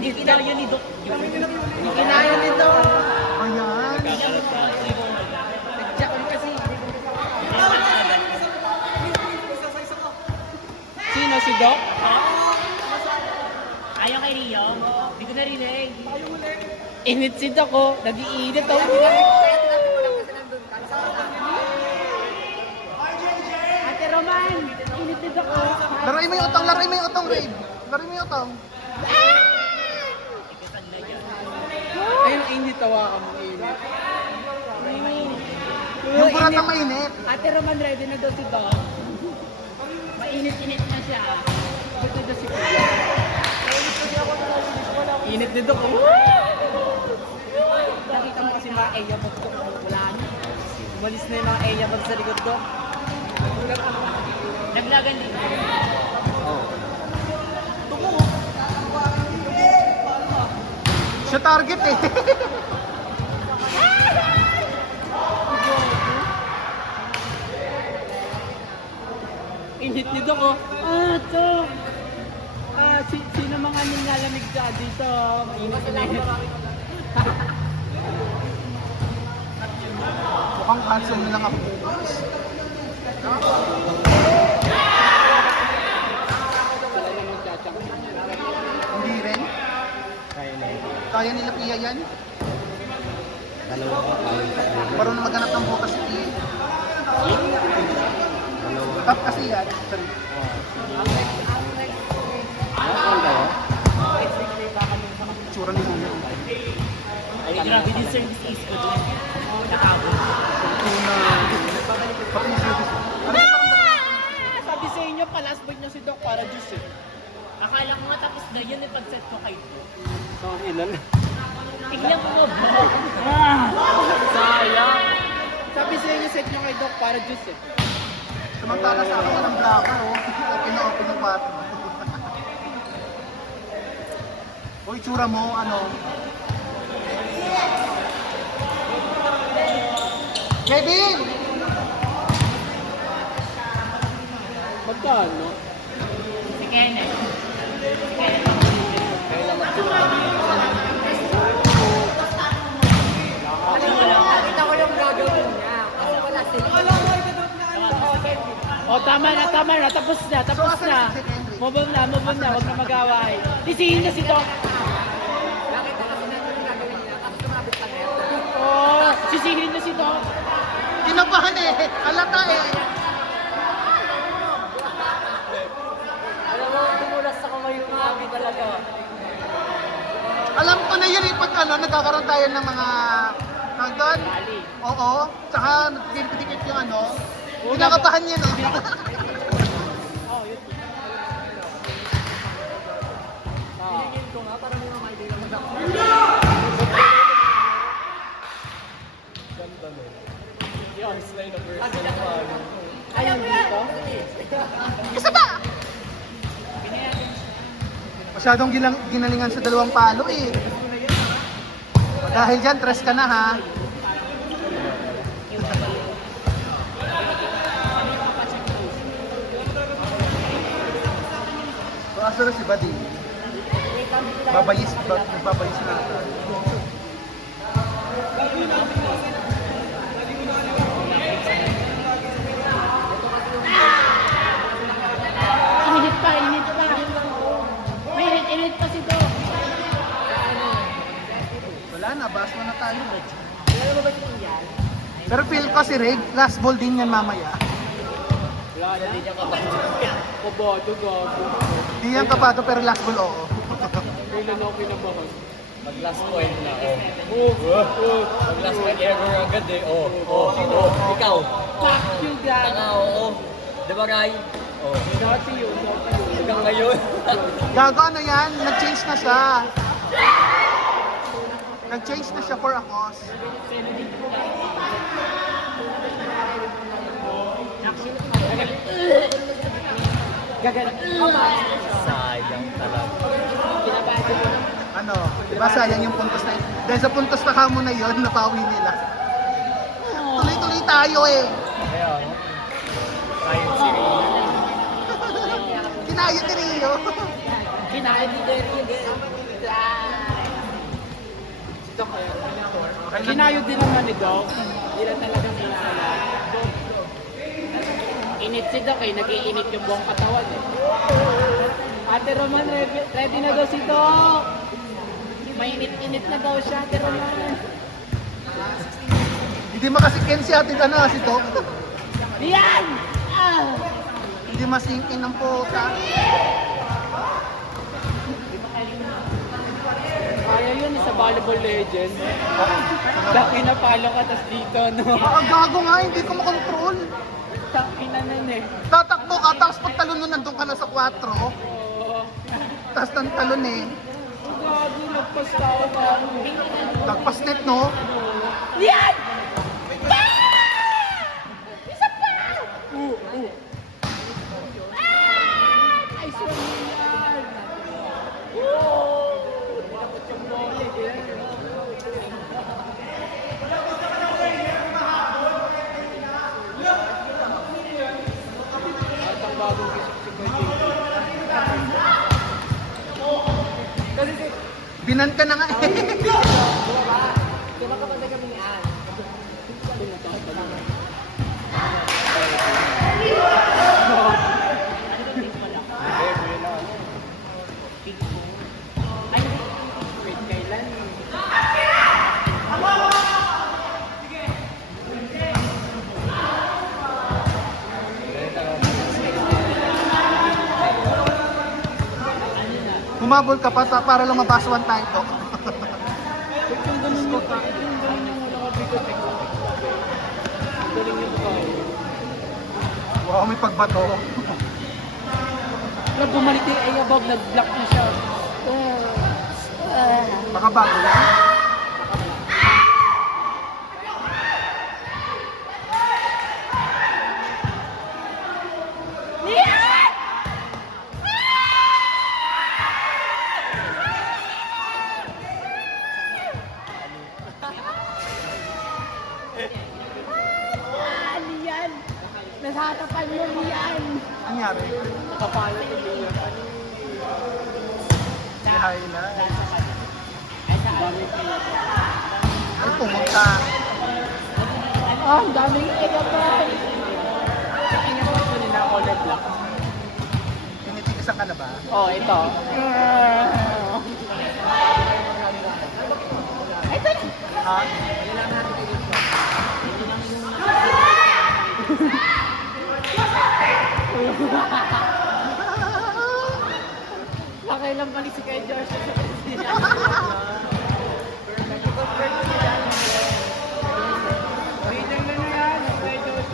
Hindi kinaya ni Doc. Hindi kinaya nito. Ayan. Nagjakon kasi. Sino si Doc? Ayaw kay Rio. Hindi ko narinig. Init si Doc oh. Nag-iinit oh. Ate Roman, init si Doc oh. Laruin mo yung utong, Rabe. Laruin mo yung utong. Ayun, init tawa ka mo, init. Yung burat na mainit. Ate Roman, ready na daw si Doc. Mainit-init na siya. Ito daw si Kuya. Init ni Doc. Nakita mo kasi mga Eya Mag Doc. Wala na. Umalis na yung mga Eya Mag sa likod Doc. Naglagan din. Siya target eh. Init ni Doc oh. Doc. Sino mga nilalamig dyan dito? Mainit na init. Mukhang cancel na lang ako bukas. Hindi rin. Kaya nila Pia yan? Marunong maghanap ng bukas si Pia. Top kasi yan. Sorry. Tsura ni Luna. Ay, grabe din service is ko doon. Nakabot. Pati service. Sabi sa inyo, pa-last bite niya si Doc para juice eh. Akala ko nga tapos na yun yung pag-set ko kay Doc. So, ilan? Tignan mo ba? Sayang. Sabi sa inyo, set niyo kay Doc para juice eh. Samantala sa akin ng blocker, oh. Open na open yung kwarto. O itsura mo, ano? Kevin! Magkano? Si Kenneth. Si Kenneth. Nakita ko yung gagawin niya. Kasi wala sila. Tama na. Tapos na. Move on na. Huwag na mag-away. Isihin na si Doc. Nakita kasi natin yung gagawin niya. Tapos kumabit pa niya. Sisihin na si Doc. Kinabahan eh! Alata eh! Alam mo, tumulas sa kamay yung abi talaga. Alam ko na yun eh, pag ano, nagkakaroon tayo ng mga hanggang. Oo, tsaka nagdidikit yung ano. Kinakabahan niya no. Pinigil ko nga para may mga idea mo daw. Yung slide of verse. Ayun dito? Isa ba? Masyadong ginalingan sa dalawang palo eh. Dahil dyan, tres ka na ha. Asa na si Buddy? Babayis na ata. Init pa. Init pa si Doc. Wala na, baso na tayo. Pero feel ko si Ray, last ball din yan mamaya. Wala na. Kabado. Di yan kapato pero last ball oo. Kailan ako kinabahan? Mag last point na, Mag last point ever agad eh, Ikaw. Fuck you, guys. Tanga, oo. Di ba, Ray? Not to you. Hanggang ngayon. Gago ano yan, nag-change na siya. Nag-change na siya for a cause. Sayang talaga. Ano, diba sayang yung puntos na yun. Dahil sa puntos na kamo na yun, napawi nila. Tuloy-tuloy tayo eh. Kaya, no? Sayang si Ray. Kinaya ni Rio. Kinaya ni Derry. Kinayod din naman ni Doc. Hindi lang talagang kilala. Init si Doc eh. Nag-iinit yung buong katawan eh. Ate Roman, ready na daw si Doc. Mainit-init na daw siya, Ate Roman. Hindi makasikin si ate si Doc. Yan! Ah! Hindi masingkin ng puta. Kaya yun, sa volleyball legend. Daki na palo ka, tas dito, no? Gago nga, hindi ko makontrol. Daki na nun eh. Tatakbo ka, tapos pag talon nun, nandun ka na sa 4. Oo. Tapos ng talon eh. Gago, nagpas ka ako pa. Lagpas net, no? Yan! Isa pa! Ay, sorry yan! Dapat yung bola, at ang bagong kisip si Boy JP. Binan ka na nga eh. Kaya kapatid kami ni Ann. Ay, wait, kailan? Humabol ka pa para lumabas one time, Doc. Wait, yung ganun mo ka. Yung ganun yung wala ka bigot eh. Galing yung kaya. Wow, may pagbato. Wala, bumalik yung Ayabog, nag-block na siya. Baka bago yan. Ano yan? Nasatapan mo yan. Anyari? Kapala ko niya. Hi na. Dami Ay, pumunta. ang daming Ayabog. Kinapos mo nila all the block. Tinitikisan ka na ba? Oh, ito. Ito na. Ha? Nakailan balik si kay Josh. Bilang na yan, kay Josh.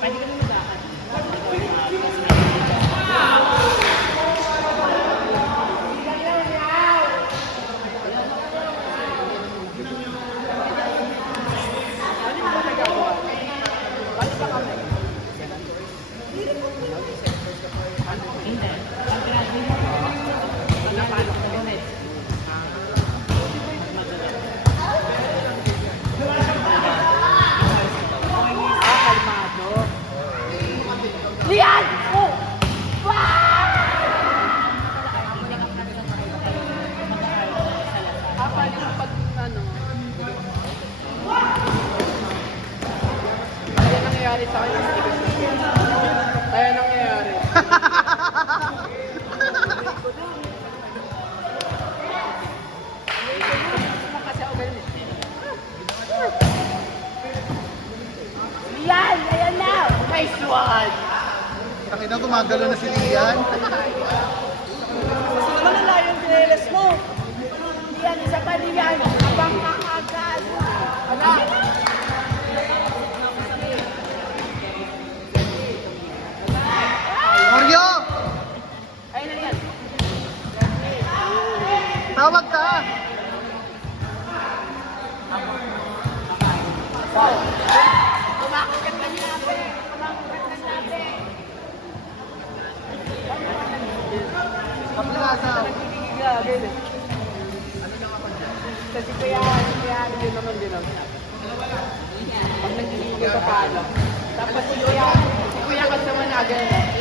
Pwede ka na maglakad. Ano ba nagagawa? Balik pa kami. Hindi. Pag-graduate mo, napalo ko ulit. Kalmado. Lian! Oh! Paano yung pag, ano? Kaya nangyayari sa akin, mas tigas na siya. Kaya nangyayari. Kasi ako ganun eh. Lian! Ayan na! Nice one! Nakita gumagalo na si Lian. Gusto naman ang layo yung pineles mo. Lian, isa pa Lian. Abang kakagal. Ala! Mario! Ayun na yan. Tawag ka! Kumakukat ka niya, ape. Kumakukat ka niya, ape. Kapila daw. Nagkikigagin eh. Kasi kaya yun naman din ako. Pag nagkikigil sa palo. Tapos si kuya ka sa managan eh.